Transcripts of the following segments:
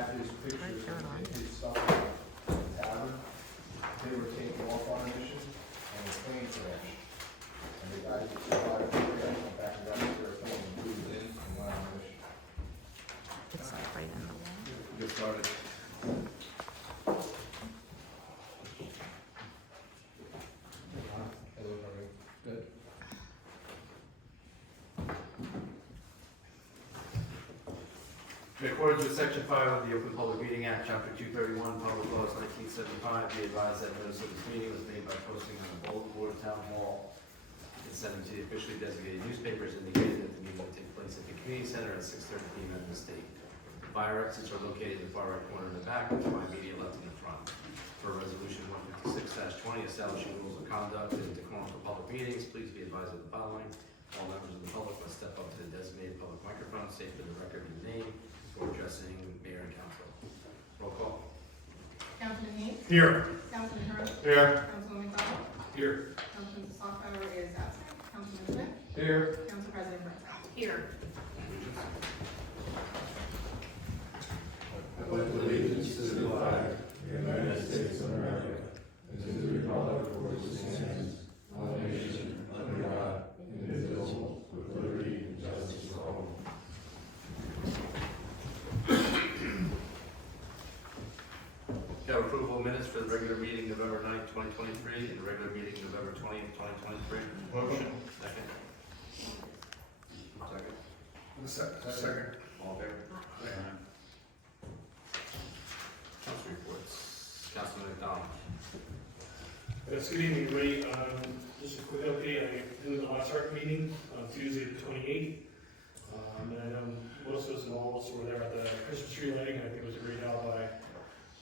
have his pictures and his stuff in the tavern. They were taken off on a mission and the plane crashed. And the guys that survived the crash went back and got their phone and moved in and went on a mission. It's like right in the wall. Get started. Hello, Harvey. Good. In accordance with Section 5 of the Open Public Meeting Act, Chapter 231, Public Laws 1975, be advised that notice of this meeting was made by posting on the bulletin board of Town Hall and sending to the officially designated newspapers indicating that the meeting will take place at the Community Center at 6:30 p.m. at the state. Fire exits are located in the far right corner in the back, with my immediate left in the front. For Resolution 156-20, establishing rules of conduct and decorum for public meetings, please be advised of the following. All members of the public must step up to the designated public microphone, state for the record your name, before addressing mayor and council. Roll call. Councilman Hayes? Here. Councilman Hurst? Here. Councilman McDonald? Here. Councilman Sockbauer is absent. Councilman Smith? Here. Council President Brett? Here. I pledge allegiance to the flag of the United States of America and to the republic for which it stands, one nation, under God, indivisible, with liberty and justice for all. Got approval of minutes for the regular meeting November 9th, 2023, and the regular meeting November 20th, 2023. Motion. Second. Second. Second. All in favor? Council reports. Councilman McDonald. Yes, good evening, everybody. Just a quick update, I attended the last ARC meeting on Tuesday the 28th. And I know most of us and all of us were there at the Christmas tree lighting, and I think it was a great job by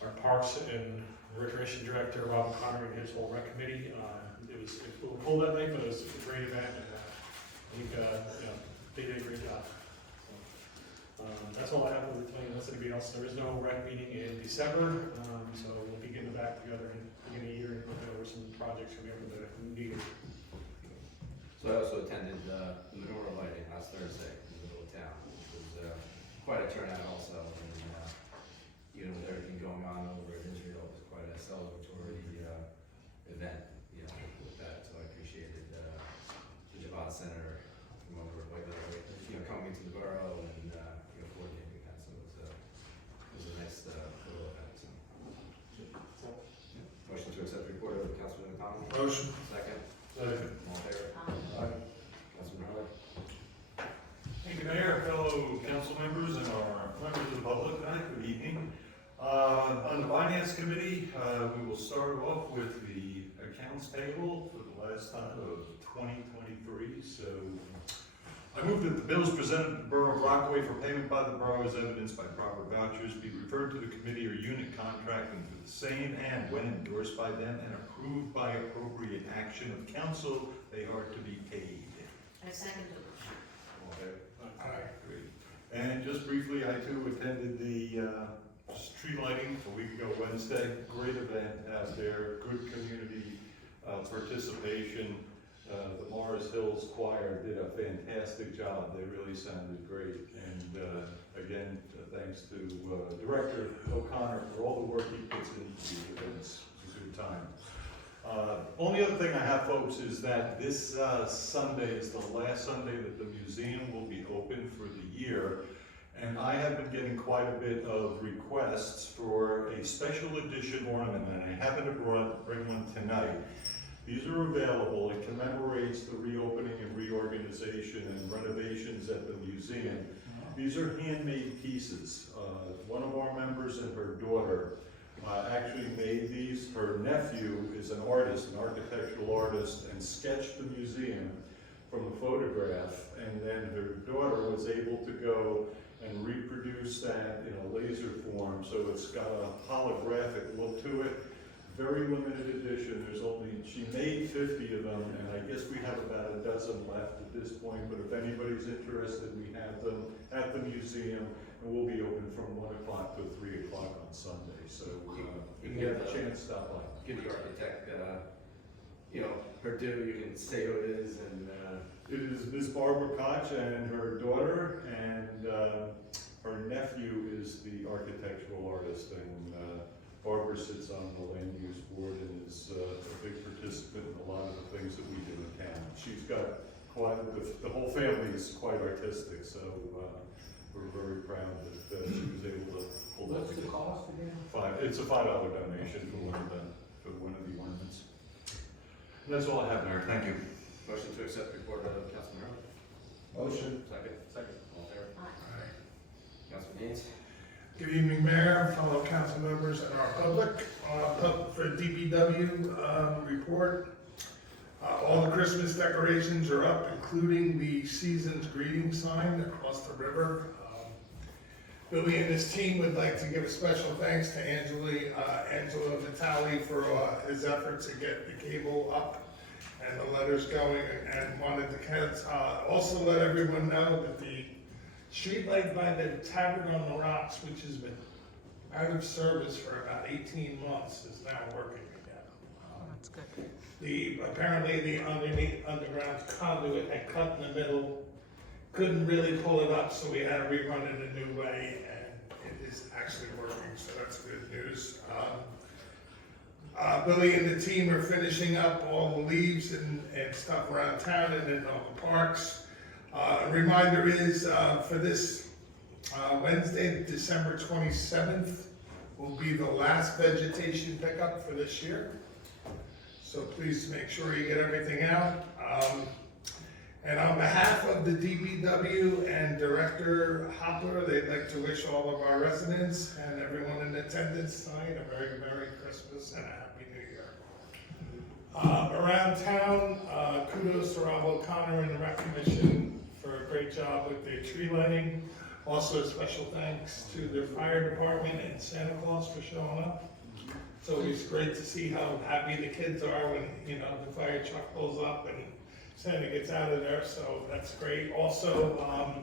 our Parks and Recreation Director, Rob Connor, and his whole rec committee. It was a little cold that night, but it was a great event, and I think, they did a great job. That's all I have for the 20th, unless anybody else. There is no rec meeting in December, so we'll be getting back together in a year and look over some projects we have that need. So I also attended the menorah lighting last Thursday in the middle of town, which was quite a turnout also. And even with everything going on over in Israel, it was quite a celebratory event, with that. So I appreciated the Javad Center from over at White Lake, coming into the borough and coordinating that. So it was a nice little event. So. Motion to accept the report of Councilman McDonald. Motion. Second. Second. All in favor? Councilman Hurley. Thank you, Mayor, fellow council members, and our members of the public. Good evening. On the Finance Committee, we will start off with the accounts payable for the last time of 2023. So I move that the bills presented to the Borough of Rockaway for payment by the Borough as evidenced by proper vouchers be referred to the committee or unit contracting for the same, and when endorsed by them and approved by appropriate action of council, they are to be paid. I second the All in favor? Great. And just briefly, I too attended the tree lighting a week ago Wednesday. Great event out there, good community participation. The Morris Hills Choir did a fantastic job. They really sounded great. And again, thanks to Director O'Connor for all the work he puts into these events. It's a good time. Only other thing I have, folks, is that this Sunday is the last Sunday that the museum will be open for the year. And I have been getting quite a bit of requests for a special edition ornament, and I happen to bring one tonight. These are available. It commemorates the reopening and reorganization and renovations at the museum. These are handmade pieces. One of our members and her daughter actually made these. Her nephew is an artist, an architectural artist, and sketched the museum from a photograph. And then her daughter was able to go and reproduce that in a laser form. So it's got a holographic look to it. Very limited edition. She made 50 of them, and I guess we have about a dozen left at this point, but if anybody's interested, we have them at the museum, and we'll be open from 1 o'clock to 3 o'clock on Sunday. So if you have a chance, stop by. Give the architect, her due. You can say who it is, and It is Ms. Barbara Koch and her daughter, and her nephew is the architectural artist, and Barbara sits on the land use board and is a big participant in a lot of the things that we do in town. She's got quite, the whole family is quite artistic, so we're very proud that she was able to pull that What's the together. cost again? It's a $5 donation for one of the ornaments. And that's all I have, Mayor. Thank you. Motion to accept the report of Councilman Early. Motion. Second, all in favor? Councilman Deans? Good evening, Mayor, fellow council members, and our public. For DPW report, all the Christmas decorations are up, including the season's greeting sign across the river. Billy and his team would like to give a special thanks to Angelo Vitale for his efforts to get the cable up and the letters going, and wanted to also let everyone know that the street light by the Tavern on the Rocks, which has been out of service for about 18 months, is now working again. That's good. Apparently the underground conduit had cut in the middle, couldn't really pull it up, so we had to rerun it a new way, and it is actually working, so that's good news. Billy and the team are finishing up all the leaves and stuff around town and in all the parks. A reminder is, for this Wednesday, December 27th, will be the last vegetation pickup for this year. So please make sure you get everything out. And on behalf of the DPW and Director Hopper, they'd like to wish all of our residents and everyone in attendance tonight a very Merry Christmas and a Happy New Year. Around town, kudos to Rob O'Connor and the Rec Commission for a great job with their tree lighting. Also, a special thanks to the fire department and Santa Claus for showing up. It's always great to see how happy the kids are when, the fire truck pulls up and Santa gets out of there, so that's great. Also,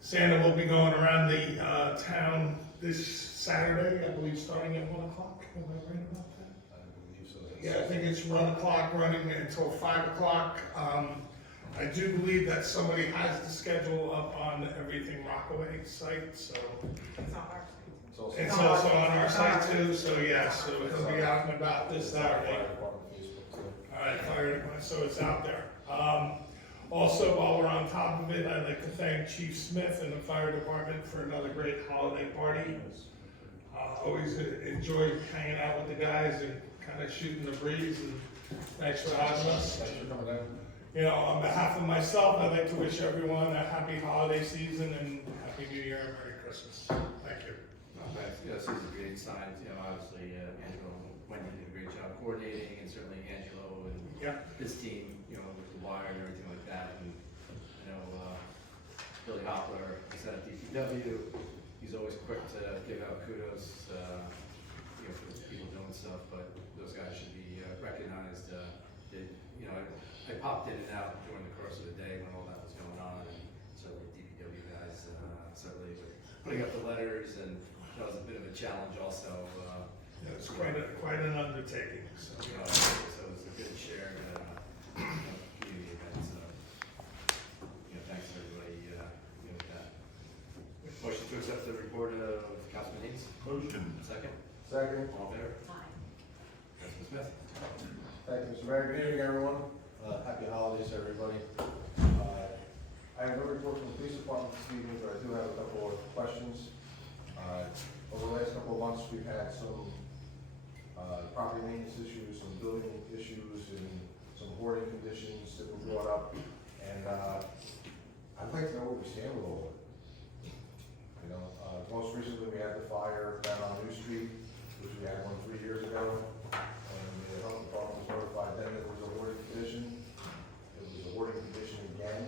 Santa will be going around the town this Saturday, I believe, starting at 1 o'clock. Am I right about that? I believe so. Yeah, I think it's 1 o'clock, running until 5 o'clock. I do believe that somebody has the schedule up on Everything Rockaway site, so It's on our It's also. it's also on our site too, so yeah, so it'll be out and about this Saturday. Fire department Facebook, too. All right, fire department, so it's out there. Also, while we're on top of it, I'd like to thank Chief Smith and the fire department for another great holiday party. Always enjoy hanging out with the guys and kind of shooting the breeze, and thanks for having us. Thanks for coming down. On behalf of myself, I'd like to wish everyone a happy holiday season and Happy New Year and Merry Christmas. Thank you. Thanks. Yeah, this is a great sign, obviously, Angelo and Wendy did a great job coordinating, and certainly Angelo and Yeah. his team, with the wire and everything like that, and, Billy Hopper, he's at DPW, he's always quick to give out kudos, for the people doing stuff, but those guys should be recognized. I popped in and out during the course of the day when all that was going on, and certainly DPW guys, certainly putting up the letters, and that was a bit of a challenge also. Yeah, it's quite an undertaking, so. So it was a good shared, community event, so, thanks to everybody, with that. Motion to accept the report of Councilman Deans, Motion. second, Second. all in favor? Aye. Councilman Smith? Thank you, Mr. Mayor. Good evening, everyone. Happy holidays, everybody. I have no report from the police department this evening, but I do have a couple of questions. Over the last couple of months, we've had some property maintenance issues, some building issues, and some hoarding conditions that were brought up. And I'd like to know where we stand with all of it. Most recently, we had the fire down on New Street, which we had one 3 years ago. And the health department was notified then that it was a hoarding condition. It was a hoarding condition again.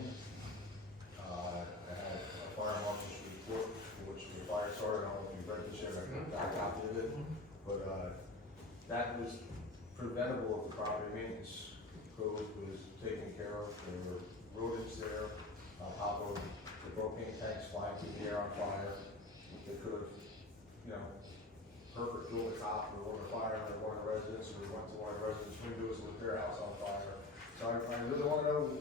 I had a fire marshal's report, which the fire started. I don't know if you've read this yet, I got a copy of it. But that was preventable if the property maintenance code was taken care of. There were rodents there, on top of the propane tanks flying through the air on fire. They could have, perfect killed a cop or one of the fire or one of the residents, or went to one of the residents' windows with their house on fire. So I really want to know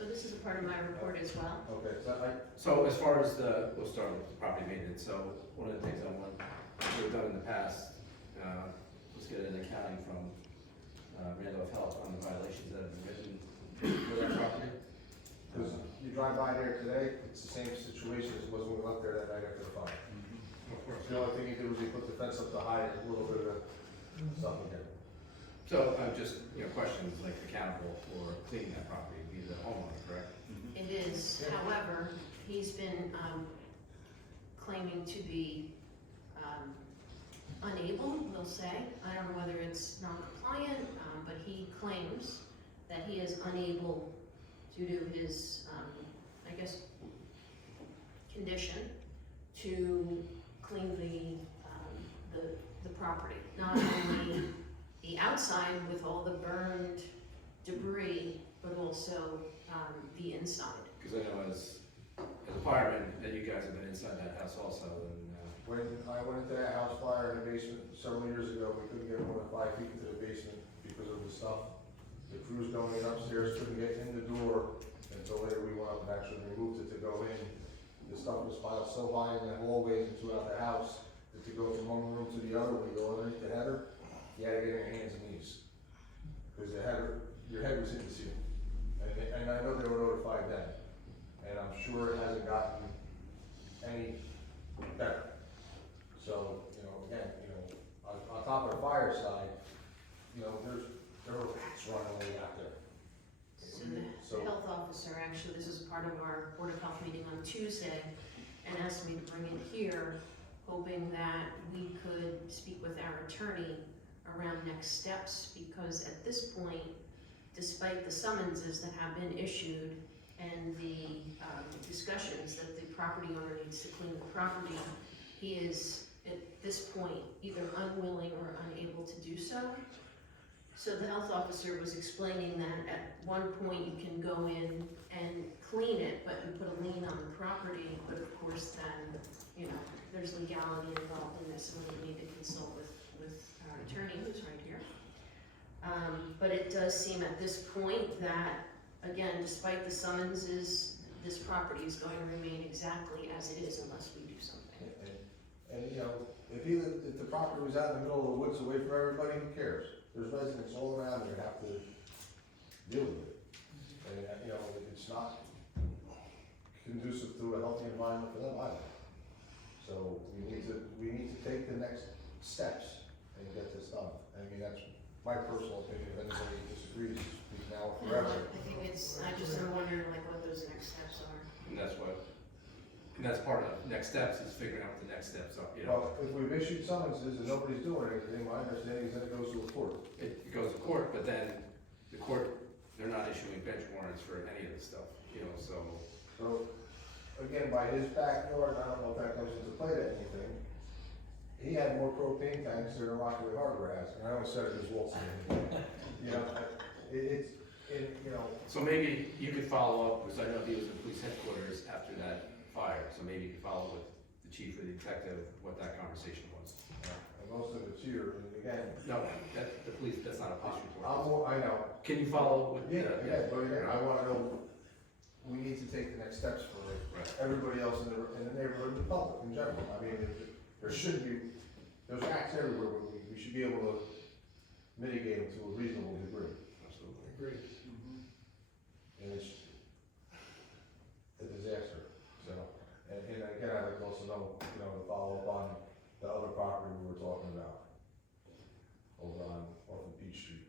So this is a part of my report as well. Okay, So as far as we'll start with the property maintenance. So one of the things I want, we've done in the past, was get an accounting from Randolph Health on the violations that have been written for that property. because you drive by there today, it's the same situation as was when we went there that night after the fire. Of course. The only thing you did was you put the fence up to hide a little bit of stuff in there. So I'm just, questions like accountable for cleaning that property, be the homeowner, correct? It is, however, he's been claiming to be unable, we'll say. I don't know whether it's non-compliant, but he claims that he is unable, due to his, I guess, condition, to clean the property. Not only the outside with all the burned debris, but also the inside. Because I know as a fireman, that you guys have been inside that house also, and, When I went into that house fire in the basement several years ago, we couldn't get more than 5 feet into the basement because of the stuff. The crews going in upstairs couldn't get in the door until later we went up and actually removed it to go in. The stuff was piled so high in the hallways and throughout the house that to go from one room to the other, when you go underneath the header, you had to get on your hands and knees. Because the header, your head was in the ceiling. And I know they were notified then. And I'm sure it hasn't gotten any better. So, again, on top of the fire side, there are rats running away out there. So the health officer, actually, this is part of our Board of Health meeting on Tuesday, and asked me to bring it here, hoping that we could speak with our attorney around next steps, because at this point, despite the summonses that have been issued and the discussions that the property owner needs to clean the property, he is at this point either unwilling or unable to do so. So the health officer was explaining that at one point you can go in and clean it, but you put a lien on the property, but of course then, there's legality involved in this, and we need to consult with our attorney, who's right here. But it does seem at this point that, again, despite the summonses, this property is going to remain exactly as it is unless we do something. And if the property was out in the middle of the woods away from everybody, who cares? There's residents all around there have to deal with it. And, it's not conducive to a healthy environment for them either. So we need to take the next steps and get this done. I mean, that's my personal opinion. If anybody disagrees, speak now or forever. I'm wondering what those next steps are. and that's part of next steps, is figuring out what the next steps are, Well, if we've issued summonses and nobody's doing anything, my understanding is that it goes to a court. It goes to court, but then the court, they're not issuing bench warrants for any of the stuff, so. So, again, by his backyard, I don't know if that comes into play to anything, he had more propane tanks than Rockaway Borough has, and I always said it was Wilson. So maybe you could follow up, because I know he was in police headquarters after that fire, so maybe you could follow with the chief or the detective, what that conversation was. And most of it's here, and again, No, the police, that's not a police I'm report. more, I know, Can you follow up with? but again, I wanna know, we need to take the next steps for Right. everybody else in the neighborhood and the public in general. I mean, there should be, there's acts everywhere, but we should be able to mitigate them to a reasonable degree. Absolutely. Agreed. And it's a disaster, so, and again, I'd like to also know, to follow up on the other property we were talking about over off of Beach Street.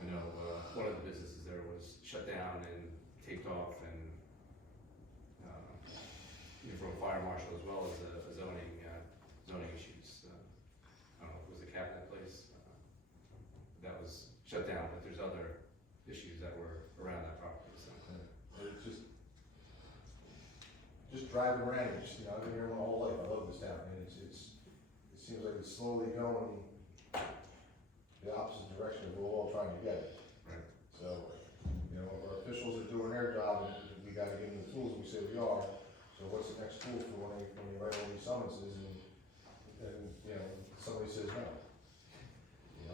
I know, one of the businesses there was shut down and taped off, and, from a fire marshal as well as a zoning issues. I don't know if it was a cabinet place, that was shut down, but there's other issues that were around that property, so. And it's just driving around, I've been here my whole life, I love this town, and it seems like it's slowly going the opposite direction we're all trying to get. Right. So, our officials are doing their job, and we gotta give them the tools, we say we are. So what's the next tool for when you write all these summonses and somebody says no?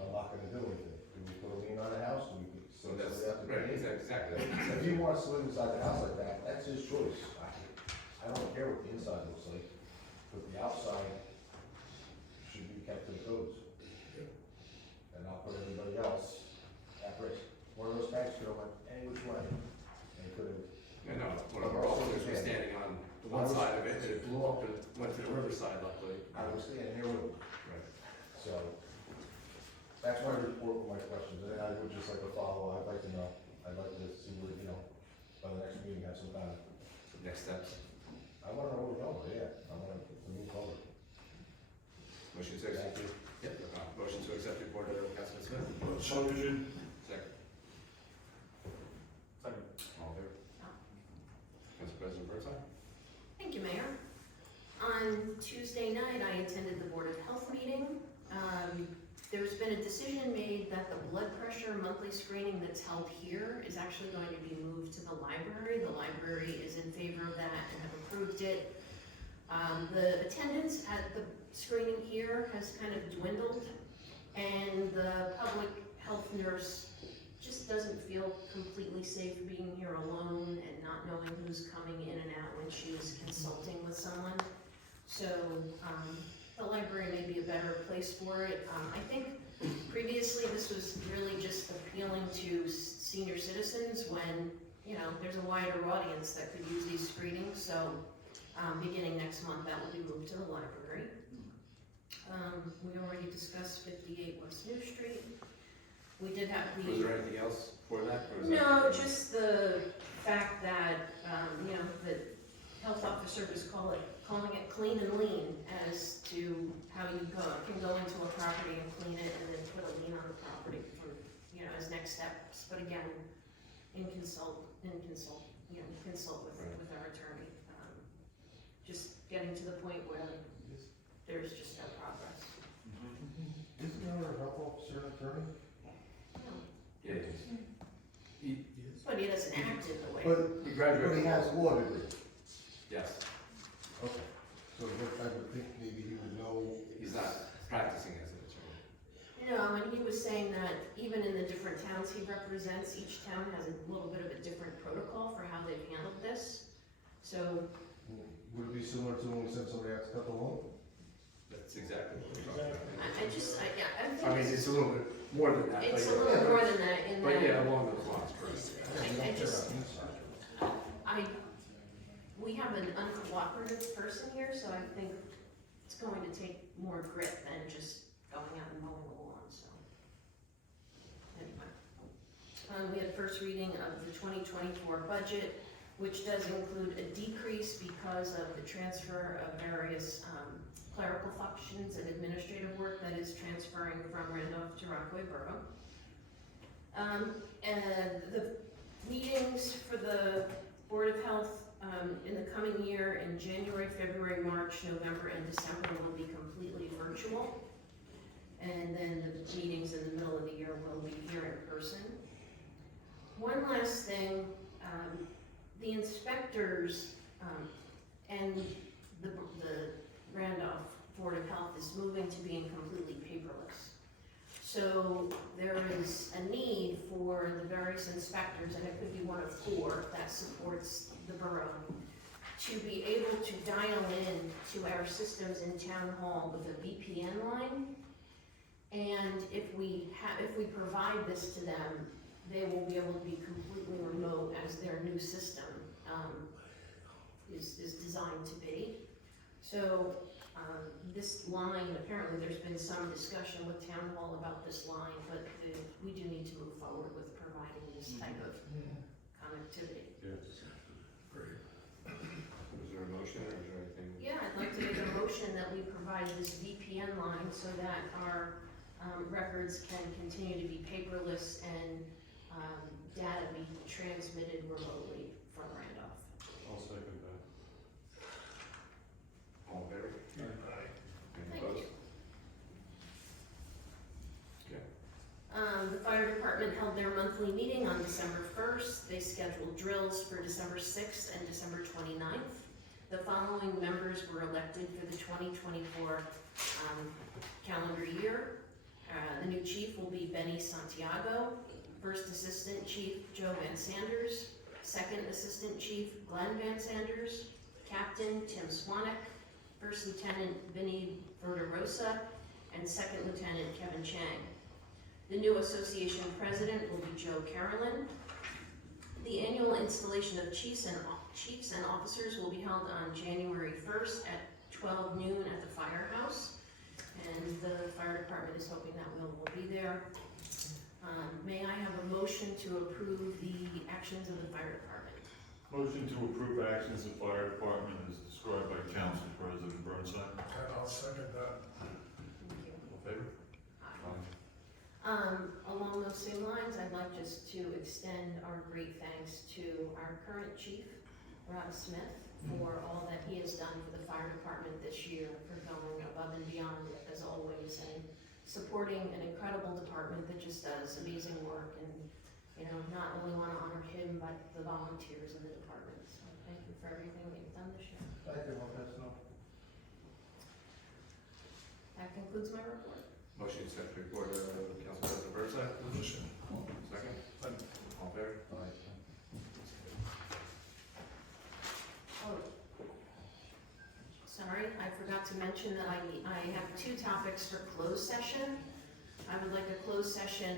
I'm not gonna do anything. Do we put a lien on the house? Do we So That's, they have to right, pay. exactly. If he wants to live inside the house like that, that's his choice. I don't care what the inside looks like, but the outside should be kept to the codes. And not put everybody else at risk. One of those tanks could have went any which way, and could have. I know, one of our officers was standing on the one side of it, and it blew up and went to the riverside luckily. I was standing here with him. Right. So, that's my report with my questions, and I would just like to follow, I'd like to know, I'd like to see where, by the next meeting, have some kind of, Next steps, I wanna know where we're going, yeah, I wanna move forward. motion to accept. Thank you. Yep, motion to accept report of Councilman Smith. Motion. Second. Second. All in favor? Council President Bertha? Thank you, Mayor. On Tuesday night, I attended the Board of Health meeting. There's been a decision made that the blood pressure monthly screening that's held here is actually going to be moved to the library. The library is in favor of that and have approved it. The attendance at the screening here has kind of dwindled, and the public health nurse just doesn't feel completely safe being here alone and not knowing who's coming in and out when she's consulting with someone. So, the library may be a better place for it. I think previously this was really just appealing to senior citizens when, there's a wider audience that could use these screenings. So, beginning next month, that will be moved to the library. We already discussed 58 West New Street. We did have the. Was there anything else for that? Or was No, that? just the fact that, the health officer was calling it clean and lean as to how you can go into a property and clean it and then put a lien on the property for, as next steps. But again, consult with our attorney. Just getting to the point where there's just no progress. Isn't our health officer an attorney? No. Yeah, he, But he doesn't act in the way. he graduated. But he has a law degree. Yes, Okay. So I would think maybe he would know. he's not practicing as an attorney. No, and he was saying that even in the different towns he represents, each town has a little bit of a different protocol for how they've handled this. So, Would it be similar to when we send somebody out to cut the lawn? That's exactly what we're talking about. I think I mean, it's a little bit more than that. it's a but little more than that in But yeah, that along those lines, first. we have an uncooperative person here, so I think it's going to take more grit than just going out and mowing the lawn, so. Anyway. We had first reading of the 2024 budget, which does include a decrease because of the transfer of various clerical functions and administrative work that is transferring from Randolph to Rockaway Borough. And the meetings for the Board of Health in the coming year in January, February, March, November, and December will be completely virtual. And then the meetings in the middle of the year will be here in person. One last thing, the inspectors and the Randolph Board of Health is moving to being completely paperless. So there is a need for the various inspectors, and it could be one of 4 that supports the borough, to be able to dial in to our systems in town hall with a VPN line. And if we provide this to them, they will be able to be completely remote as their new system is designed to be. So this line, apparently there's been some discussion with town hall about this line, but we do need to move forward with providing this type of connectivity. Was there a motion or is there anything? Yeah, I'd like to make a motion that we provide this VPN line so that our records can continue to be paperless and data be transmitted remotely from Randolph. I'll second that. All in favor? Any Thank opposed? you. Okay. The fire department held their monthly meeting on December 1st. They scheduled drills for December 6th and December 29th. The following members were elected for the 2024 calendar year. The new chief will be Benny Santiago. First Assistant Chief Joe Van Sanders, Second Assistant Chief Glenn Van Sanders, Captain Tim Swanek, First Lieutenant Vinnie Verderosa, and Second Lieutenant Kevin Chang. The new association president will be Joe Carolyn. The annual installation of chiefs and officers will be held on January 1st at 12 noon at the firehouse. And the fire department is hoping that Will be there. May I have a motion to approve the actions of the fire department? Motion to approve actions of fire department as described by Council President Burnside. And I'll second that. Thank you. All in favor? Along those same lines, I'd like just to extend our great thanks to our current chief, Rob Smith, for all that he has done for the fire department this year, for going above and beyond as always, and supporting an incredible department that just does amazing work, and, you know, not only want to honor him, but the volunteers in the department. So thank you for everything that you've done this year. Thank you, Professor. That concludes my report. Motion to accept the report of Council President Burnside. Motion. Second. All in favor? Oh, sorry, I forgot to mention that I have two topics for closed session. I would like a closed session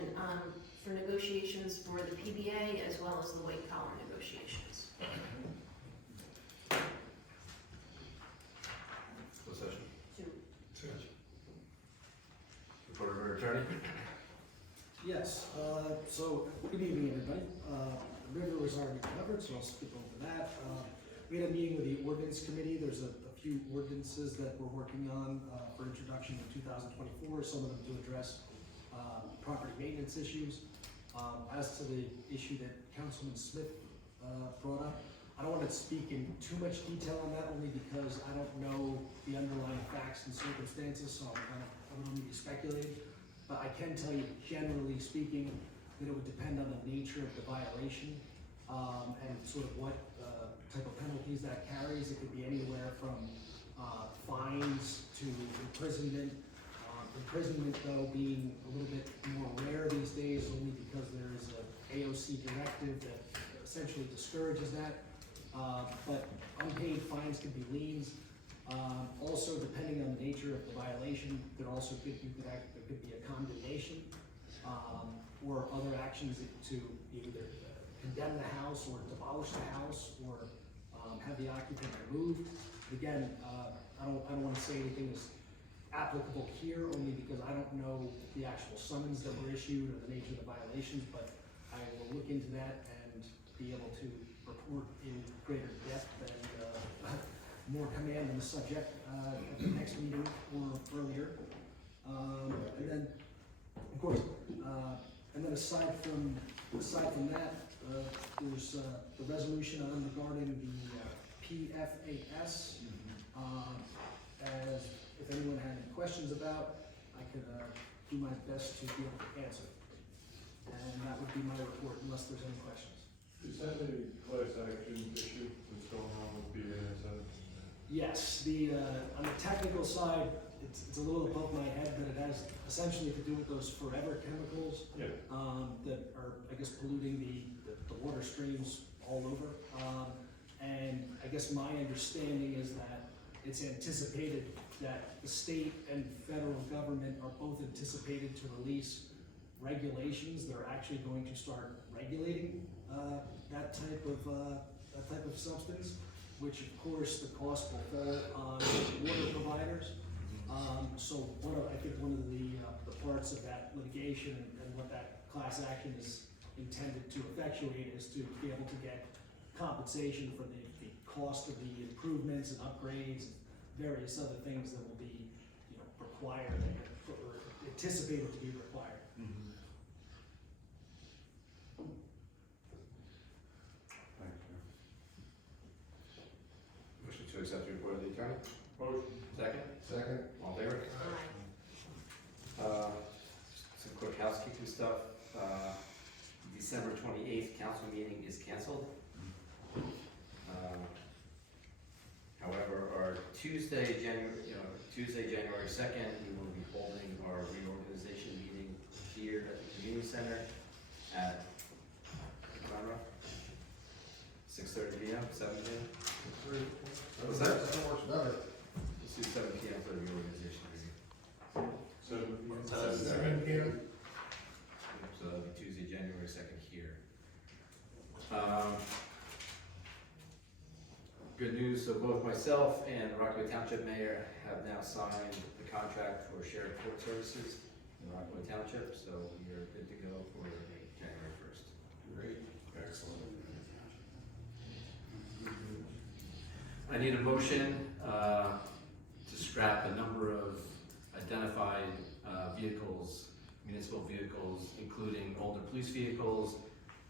for negotiations for the PBA as well as the white collar negotiations. Closed session. Two. Report of our attorney. Yes, so good evening, everybody. The river was already covered, so I'll skip over that. We had a meeting with the ordinance committee. There's a few ordinances that we're working on for introduction in 2024, some of them to address property maintenance issues. As to the issue that Councilman Smith brought up, I don't want to speak in too much detail on that, only because I don't know the underlying facts and circumstances, so I don't need to speculate. But I can tell you, generally speaking, that it would depend on the nature of the violation and sort of what type of penalties that carries. It could be anywhere from fines to imprisonment. Imprisonment, though, being a little bit more rare these days, only because there is a AOC directive that essentially discourages that. But unpaid fines can be liens. Also, depending on the nature of the violation, there could be a condemnation or other actions to either condemn the house or demolish the house or have the occupant removed. Again, I don't want to say anything is applicable here, only because I don't know the actual summons that were issued or the nature of the violations, but I will look into that and be able to report in greater depth and more command on the subject at the next meeting or earlier. And then, of course, and then aside from that, there's the resolution on regarding the PFAS. As if anyone had any questions about, I could do my best to be able to answer. And that would be my report, unless there's any questions. Is that a class action issue that's going on with BASF? Yes, on the technical side, it's a little above my head, but it has essentially to do with those forever chemicals that are, I guess, polluting the water streams all over. And I guess my understanding is that it's anticipated that the state and federal government are both anticipated to release regulations that are actually going to start regulating that type of substance, which of course the cost will fall on water providers. So I think one of the parts of that litigation and what that class action is intended to effectuate is to be able to get compensation for the cost of the improvements and upgrades and various other things that will be, required or anticipated to be required. Thank you. Motion to accept the report of the attorney. Motion. Second. All in favor? Aye. Some quick housekeeping stuff. December 28th council meeting is canceled. However, our Tuesday, January 2nd, we will be holding our reorganization meeting here at the community center. at, 6:30 p.m., 7 p.m.? What was that? That works better. Let's do 7 p.m. for the reorganization meeting. 7 p.m. So that'll be Tuesday, January 2nd here. Good news, so both myself and the Rockaway Township Mayor have now signed the contract for shared court services in Rockaway Township, so we are good to go for January 1st. Great. Excellent. I need a motion to scrap a number of identified vehicles, municipal vehicles, including older police vehicles,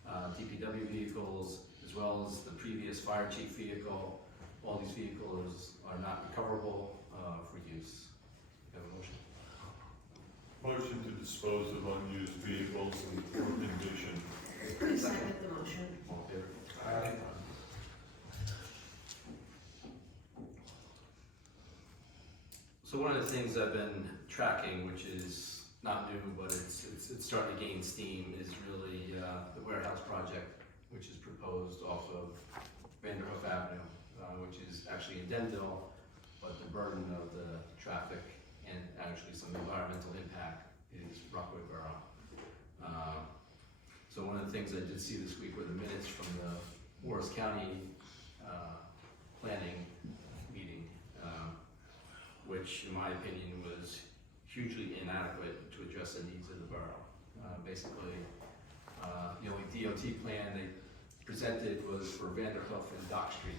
DPW vehicles, as well as the previous fire chief vehicle. All these vehicles are not recoverable for use. You have a motion? Motion to dispose of unused vehicles in poor condition. Second the motion. All in favor? Aye. So one of the things I've been tracking, which is not new, but it's starting to gain steam, is really the warehouse project, which is proposed off of Vanderhoof Avenue, which is actually in Denville, but the burden of the traffic and actually some environmental impact is Rockaway Borough. So one of the things I did see this week were the minutes from the Morris County planning meeting, which in my opinion was hugely inadequate to address the needs of the borough. Basically, the only DOT plan they presented was for Vanderhoof and Dock Street.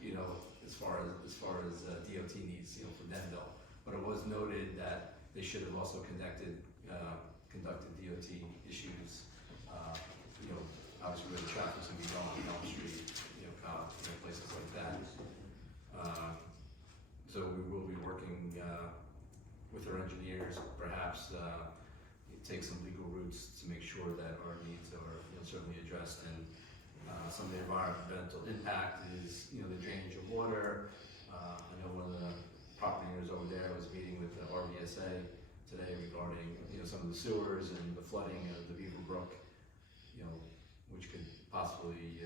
You know, as far as DOT needs, you know, for Denville. But it was noted that they should have also conducted DOT issues. You know, obviously where the traffic's gonna be going on Elm Street, you know, places like that. So we will be working with our engineers, perhaps take some legal routes to make sure that our needs are, you know, certainly addressed. And some of the environmental impact is, you know, the drainage of water. I know one of the property owners over there was meeting with the RVSA today regarding, you know, some of the sewers and the flooding of the Beaver Brook, you know, which could possibly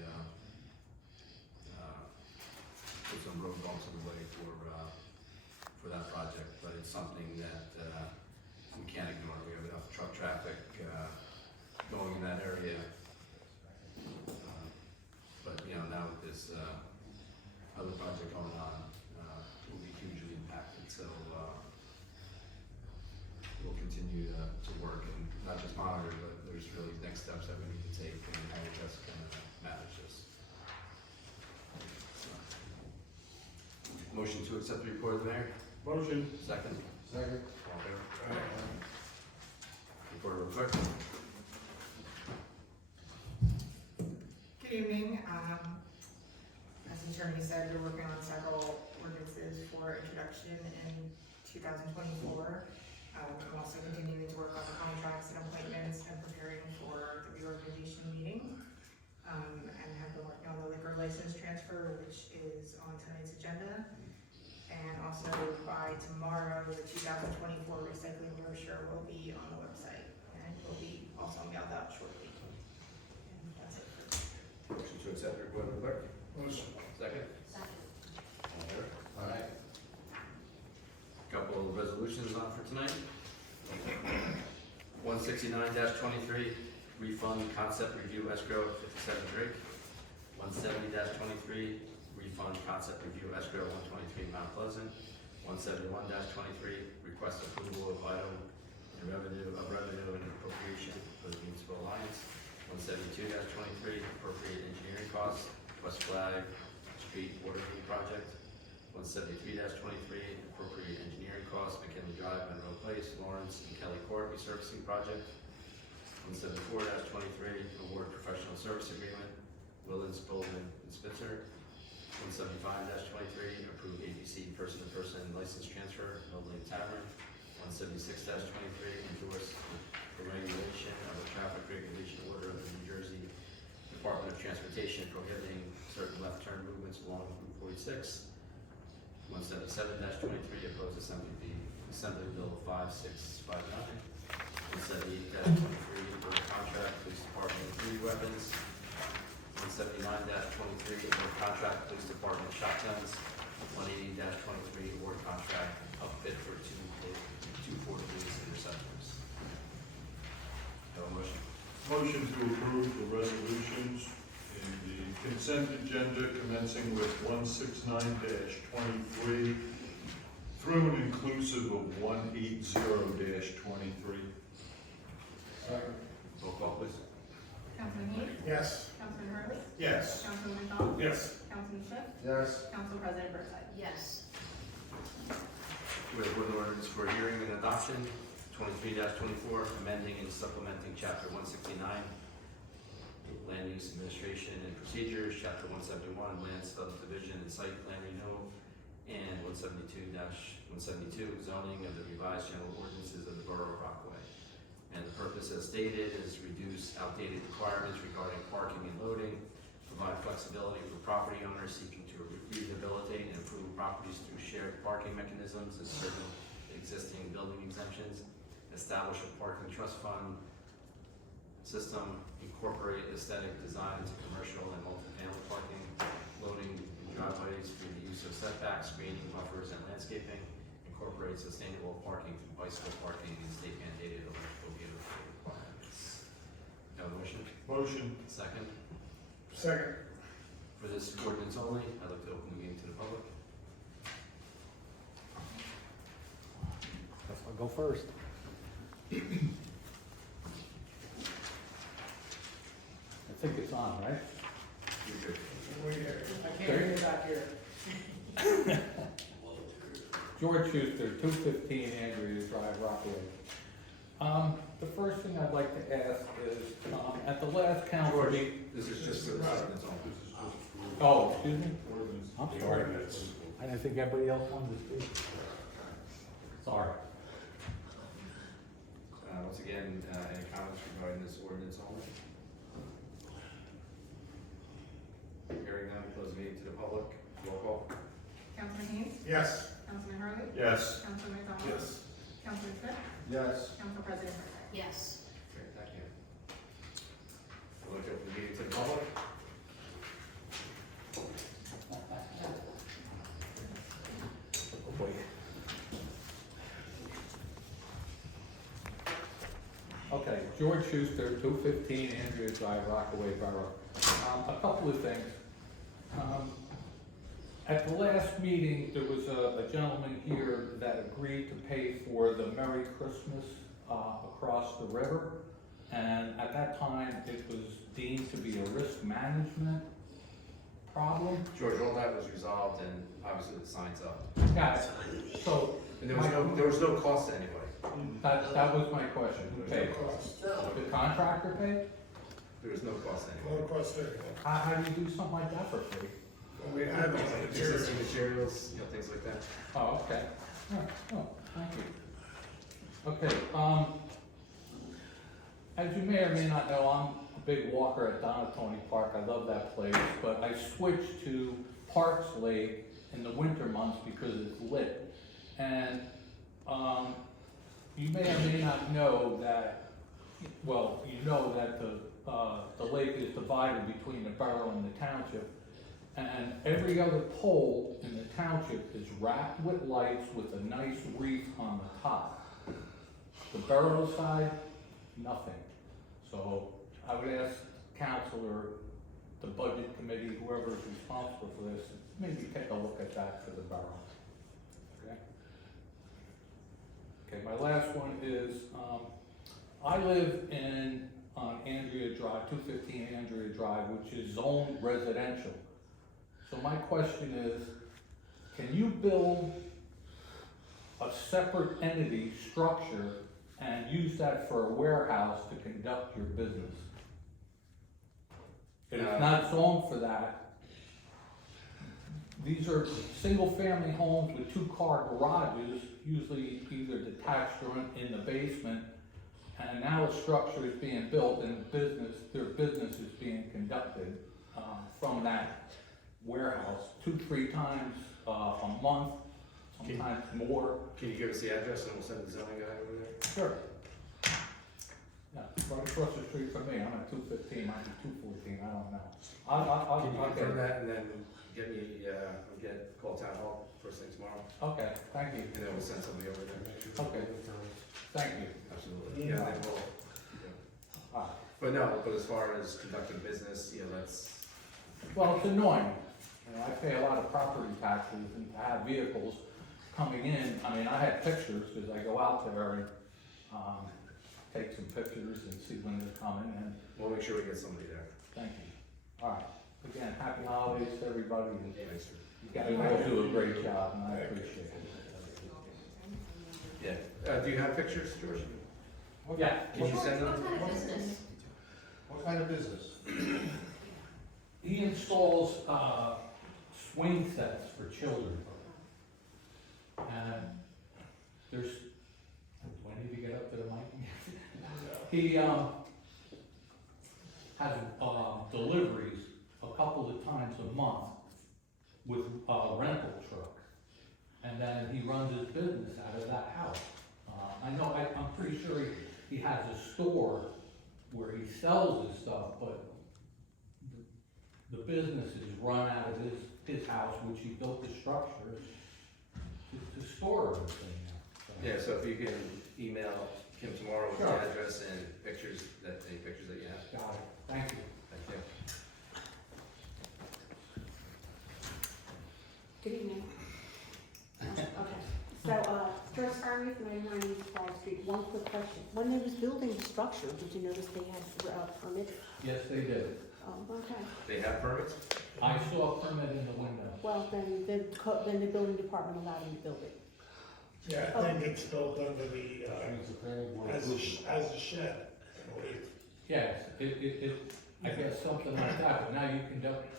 put some road bumps in the way for that project. But it's something that we can't ignore. We have enough truck traffic going in that area. But you know, now with this other project going on, we'll be hugely impacted. So we'll continue to work and not just monitor, but there's really next steps that we need to take and how Jessica manage this. Motion to accept the report of the mayor. Motion. Second. Second. All in favor? Report of the clerk. Good evening. As the attorney said, we're working on several ordinances for introduction in 2024. I'm also continuing to work on the contracts and appointments and preparing for the reorganization meeting. And have been working on the liquor license transfer, which is on tonight's agenda. And also by tomorrow, the 2024 recycling brochure will be on the website and will be also mailed out shortly. And that's it for me. Motion to accept the report of the clerk. Motion. Second. Second. All in favor? Aye. Couple of resolutions on for tonight. 169-23, refund concept review escrow at 57 Drake. 170-23, refund concept review escrow 123 Mount Pleasant. 171-23, request approval of item and revenue and appropriation for the Municipal Alliance. 172-23, appropriate engineering costs, West Flag Street Water Main Project. 173-23, appropriate engineering costs, McKinley Drive, Monroe Place, Lawrence and Kelly Court resurfacing project. 174-23, award professional service agreement, Willens, Bowman and Spitzer. 175-23, approve ABC person-to-person license transfer, Nolan Tavern. 176-23, endorse the regulation of the traffic regulation order of the New Jersey Department of Transportation prohibiting certain left turn movements along Route 46. 177-23, opposed Assembly Bill 5659. 178-23 for contract, police department, 3 weapons. 179-23 award contract, police department, shotguns. 180-23 award contract, upfit for two Ford Police interceptors. Have a motion? Motion to approve the resolutions in the consent agenda commencing with 169-23 through and inclusive of 180-23. Roll call, please. Councilman Heath, Yes. Councilman Hurley, Yes. Councilman McDonald, Yes. Councilman Schiff, Yes. Council President Berthier. Yes. We have an ordinance for hearing and adoption, 23-24, amending and supplementing chapter 169, land use administration and procedures, chapter 171, land subdivision and site plan renewal, and 172-172, zoning of the revised general ordinances of the Borough of Rockaway. And the purpose as stated is reduce outdated requirements regarding parking and loading, provide flexibility for property owners seeking to rehabilitate and improve properties through shared parking mechanisms and certain existing building exemptions, establish a parking trust fund system, incorporate aesthetic design into commercial and multifamily parking, loading in driveways through the use of setbacks, screening, buffers, and landscaping, incorporate sustainable parking through bicycle parking and state mandated electrical vehicle requirements. Have a motion? Motion. Second? Second. For this ordinance only, I'd like to open the meeting to the public. I'll go first. I think it's on, right? You're good. I can't hear you back here. George Schuster, 215 Andrea Drive, Rockaway. The first thing I'd like to ask is, at the last council George, meeting. this is just for the ordinance only. Oh, excuse me? I'm sorry. I didn't think everybody else wanted to speak. Sorry. Once again, any comments regarding this ordinance only? Hearing none, close the meeting to the public. Roll call. Councilman Heath, Yes. Councilman Hurley, Yes. Councilman McDonald. Yes. Councilman Schiff, Yes. Council President Berthier. Yes. Okay, thank you. I'd like to open the meeting to the public. Wait. Okay, George Schuster, 215 Andrea Drive, Rockaway Borough. A couple of things. At the last meeting, there was a gentleman here that agreed to pay for the Merry Christmas across the river. And at that time, it was deemed to be a risk management problem. George, all that was resolved and obviously the sign's up. Yeah, so And there was no cost to anybody. that was my question. Who paid? The contractor paid? There was no cost to No anybody. cost there. How do you do something like that for free? We had all the materials. Existing materials, things like that. Oh, okay. Oh, thank you. Okay, as you may or may not know, I'm a big walker at Donatoni Park. I love that place, but I switched to Parks Lake in the winter months because it's lit. And, you may or may not know that, well, you know that the lake is divided between the borough and the township. And every other pole in the township is wrapped with lights with a nice wreath on the top. The borough side, nothing. So I would ask council or the budget committee, whoever is responsible for this, maybe take a look at that for the borough. Okay? Okay, my last one is, I live on Andrea Drive, 215 Andrea Drive, which is zoned residential. So my question is, can you build a separate entity structure and use that for a warehouse to conduct your business? If it's not zoned for that, these are single-family homes with two-car garages, usually either detached or in the basement, and now a structure is being built and their business is being conducted from that warehouse 2-3 times a month, sometimes more. Can you give us the address and we'll send the zoning guy over there? Sure. Yeah, right across the street from me, I'm at 215, I'm at 214, I don't know. I'll Can you get confirm it. that and then get me, call town hall first thing tomorrow? Okay, thank you. And then we'll send somebody over there. Okay, thank you. Absolutely, yeah, then we'll, All right. but no, but as far as conducting business, that's, Well, it's annoying. You know, I pay a lot of property taxes and to have vehicles coming in. I mean, I had pictures because I go out there and, take some pictures and see when they're coming and we'll make sure we get somebody there. thank you. All right. Again, happy holidays to everybody and Thanks. you guys do a great job and I appreciate it. Yeah, do you have pictures, George? Yeah. Can you send them? What kind of business? What kind of business? He installs, swing sets for children. And there's, do I need to get up to the mic? He, has, deliveries a couple of times a month with, rental trucks. And then he runs his business out of that house. I'm pretty sure he has a store where he sells his stuff, but the business is run out of his house, which he built the structure to store everything now. Yeah, so if you can email Kim tomorrow with the Sure. address and pictures, any pictures that you have. Got it, thank you. Thank you. Good evening. Okay, so, Joyce Harvey from 99 East Wall Street, one quick question. When they was building the structure, did you notice they had permits? Yes, they did. Oh, okay. They have permits? I saw a permit in the window. Well, then the building department allowed them to build it. Yeah, I think it's built under the, as a shed, I believe. Yes, I guess something like that, but now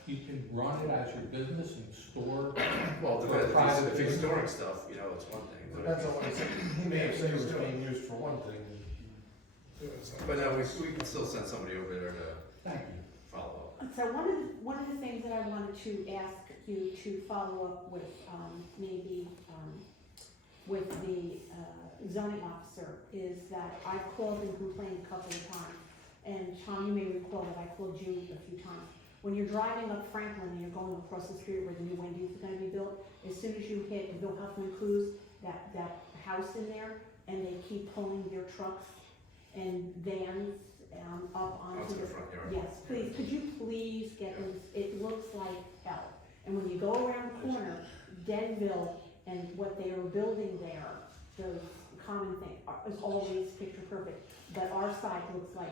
you can run it as your business and store. Well, if he's storing stuff, it's one thing. but if Depends on what he said. He may have said it was being used for one thing. But no, we can still send somebody over there to Thank you. follow up. So one of the things that I wanted to ask you to follow up with, maybe, with the zoning officer is that I've called and complained a couple of times. And Tom, you may recall that I called you a few times. When you're driving up Franklin and you're going across the street where the new Wendy's is gonna be built, as soon as you hit Bill Huffman Cruz, that house in there, and they keep pulling their trucks and vans, up onto the front yard. Yes, please, could you please get this, it looks like hell. And when you go around the corner, Denville and what they are building there, the common thing, is always picture perfect. But our side looks like,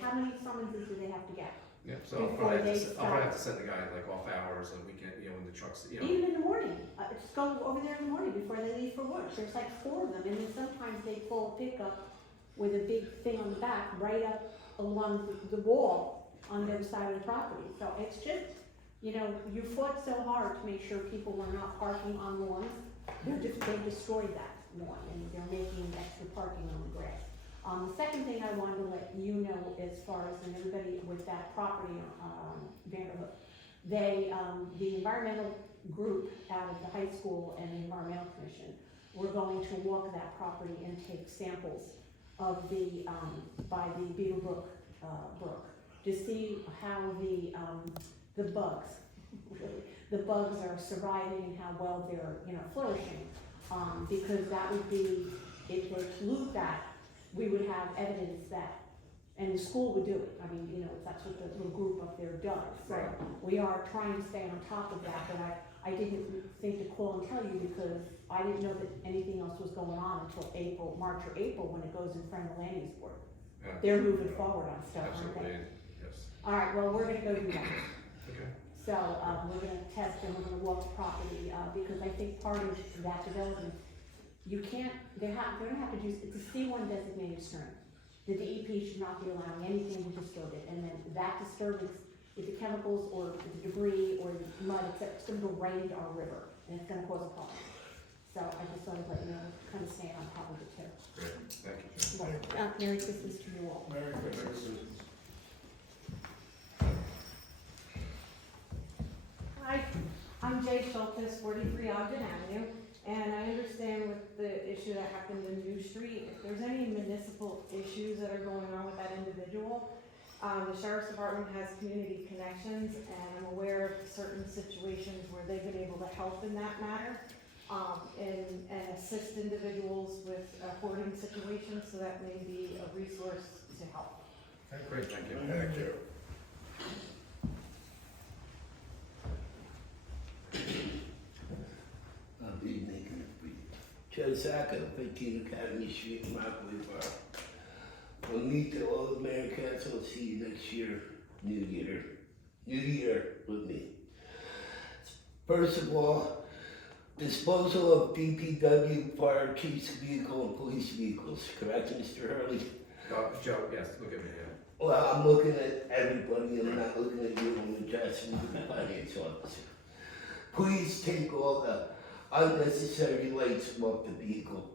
how many summonses do they have to get? Yeah, so I'll Before probably they have to send the guy like off hours and weekend, when the trucks, Even in the morning, just go over there in the morning before they leave for work. There's like 4 of them, and then sometimes they pull a pickup with a big thing on the back right up along the wall on the other side of the property. So it's just, you fought so hard to make sure people were not parking on lawns. They destroyed that lawn, and they're making extra parking on the grass. The second thing I wanted to let you know as far as, and everybody with that property on Vanderhook, the environmental group out of the high school and the environmental commission, we're going to walk that property and take samples of by the Beaver Brook to see how the bugs, really, the bugs are surviving and how well they're, flourishing. Because that would be, if they pollute that, we would have evidence that, and the school would do it. I mean, that's what the little group up there does. So Right. we are trying to stay on top of that, but I didn't think to call and tell you because I didn't know that anything else was going on until March or April, when it goes in front of the land use board. Yeah. They're moving forward on stuff, aren't Absolutely, they? yes. All right, well, we're gonna go do that. Okay. So, we're gonna test and we're gonna walk the property, because I think part of that development, they're gonna have to do, it's a C1 designated stream. The DEP should not be allowing anything to disturb it, and then that disturbance, if the chemicals or the debris or the mud, it's gonna go right into our river, and it's gonna cause a problem. So I just thought I'd let you know, kind of staying on top of it too. Great, thank you, Jim. Merry Christmas to you all. Merry Christmas. Hi, I'm Jay Schultes, 43 Ogden Avenue, And I understand with the issue that happened in New Street, if there's any municipal issues that are going on with that individual, the sheriff's department has community connections, and I'm aware of certain situations where they've been able to help in that matter, and assist individuals with hoarding situations, so that may be a resource to help. Okay, great, thank you. Thank you. I'll be making it brief. Joe Sacco, 15 Academy Street in Rockaway Borough. We'll meet the old mayor council, see you next year, New Year with me. First of all, disposal of DPW, fire chief's vehicle, and police vehicles, correct, Mr. Hurley? Joe, yes, look at me, yeah. Well, I'm looking at everybody, I'm not looking at you, I'm addressing the finance officer. Please take all the unnecessary lights off the vehicle.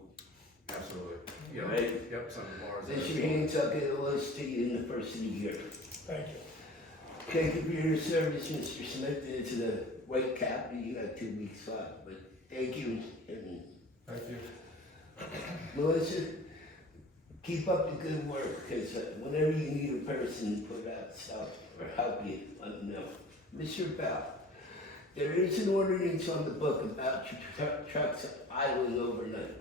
Absolutely. Yep, Right. yep, some bars. Place your hands up, get a list to you in the first of the year. Thank you. Thank you for your service, Mr. Smith, to the white cap, you got 2 weeks left, but thank you. And Thank you. Melissa, keep up the good work, because whenever you need a person to put out stuff or help you, let me know. Mr. Bell, there is an ordinance on the book about trucks idling overnight.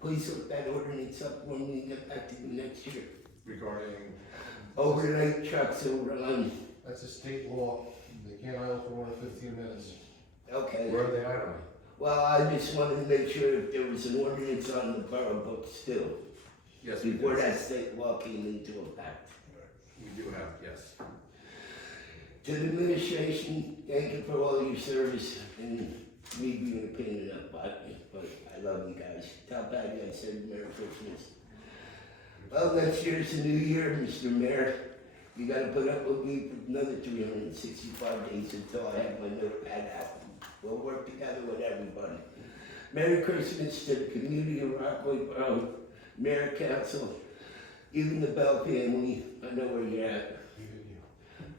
Please look that ordinance up when we get back to you next year. Regarding, Overnight trucks overrun. that's a state law, they can't idle for more than 15 minutes. Okay. Where are they idling? Well, I just wanted to make sure if there was an ordinance on the borough book still, Yes, we before do. that state law came into effect. We do have, yes. To the administration, thank you for all your service and me being a pain in the butt, but I love you guys. Tell Patty I said Merry Christmas. Well, next year's a new year, Mr. Mayor. You gotta put up with me for another 365 days until I have my notepad out. We'll work together with everybody. Merry Christmas to the community of Rockaway Borough, Mayor Council, even the Bell family. I know where you're at.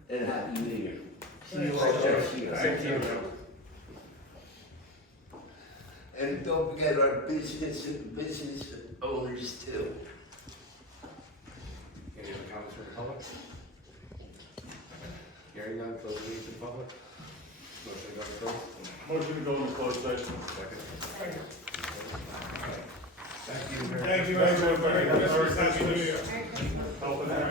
And Happy New Year. See you all next year. Thank you. And don't forget our business owners too. Any other comments from the public? Hearing none, close the meeting to the public. Motion to go to close. Motion to go into closed session. Second. Thank you, everyone. Merry Christmas, Happy New Year. Helping out.